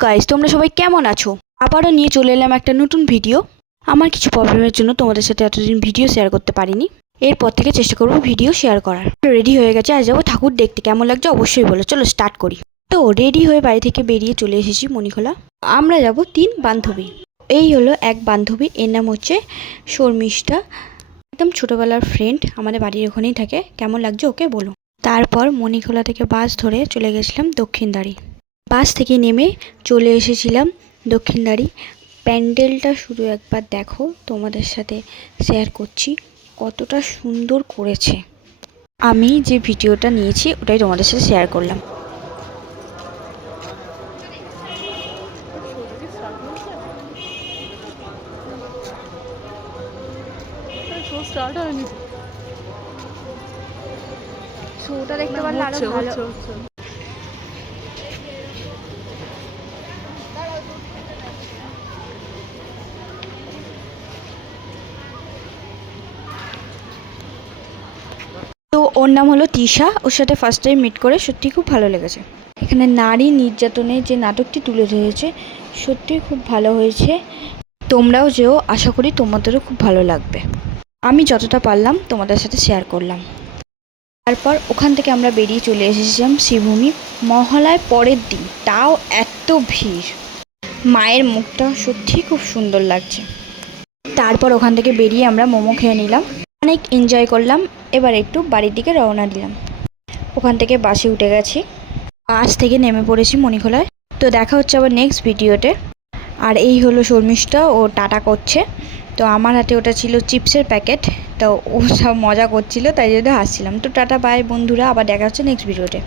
Guys, তোমরা সবাই কেমন আছো? আবারও নিয়ে চলে এলাম একটা নতুন ভিডিও। আমার কিছু প্রবলেমের জন্য তোমাদের সাথে এতদিন ভিডিও শেয়ার করতে পারিনি। এরপর থেকে চেষ্টা করবো ভিডিও শেয়ার করার। রেডি হয়ে গেছে, আজ যাবো ঠাকুর দেখতে। কেমন লাগছে অবশ্যই বলো। চলো স্টার্ট করি। তো রেডি হয়ে বাড়ি থেকে বেরিয়ে চলে এসেছি মণিখোলা। আমরা যাব 3 বান্ধবী। এই হলো এক বান্ধবী, এর নাম হচ্ছে শর্মিষ্ঠা। একদম ছোটোবেলার ফ্রেন্ড, আমাদের বাড়ির ওখানেই থাকে। কেমন লাগছে ওকে বলো। তারপর মণিখোলা থেকে বাস ধরে চলে গেছিলাম দক্ষিণদ্বারী। বাস থেকে নেমে চলে এসেছিলাম দক্ষিণদ্বারী। প্যান্ডেলটা শুধু একবার দেখো, তোমাদের সাথে শেয়ার করছি কতটা সুন্দর করেছে। আমি যে ভিডিওটা নিয়েছি ওটাই তোমাদের সাথে শেয়ার করলাম। শোটা দেখতে পারলে আরো ভালো। তো ওর নাম হলো তিশা। ওর সাথে ফার্স্ট টাইম মিট করে সত্যি খুব ভালো লেগেছে। এখানে নারী নির্যাতনের যে নাটকটি তুলে ধরেছে সত্যিই খুব ভালো হয়েছে। তোমরাও যেও, আশা করি তোমাদেরও খুব ভালো লাগবে। আমি যতটা পারলাম তোমাদের সাথে শেয়ার করলাম। তারপর ওখান থেকে আমরা বেরিয়ে চলে এসেছিলাম শ্রীভূমি। মহালয়ার পরের দিন, তাও এত ভিড়। মায়ের মুখটা সত্যি খুব সুন্দর লাগছে। তারপর ওখান থেকে বেরিয়ে আমরা মোমো খেয়ে নিলাম, অনেক এনজয় করলাম। এবার একটু বাড়ির দিকে রওনা দিলাম। ওখান থেকে বাসে উঠে গেছি, বাস থেকে নেমে পড়েছি মণিখোলায়। তো দেখা হচ্ছে আবার নেক্সট ভিডিওতে। আর এই হলো শর্মিষ্ঠা, ও টাটা করছে। তো আমার হাতে ওটা ছিল চিপসের প্যাকেট। তো ও সব মজা করছিল, তাই জন্য হাসছিলাম। তো টাটা বাই বন্ধুরা, আবার দেখা হচ্ছে নেক্সট ভিডিওতে।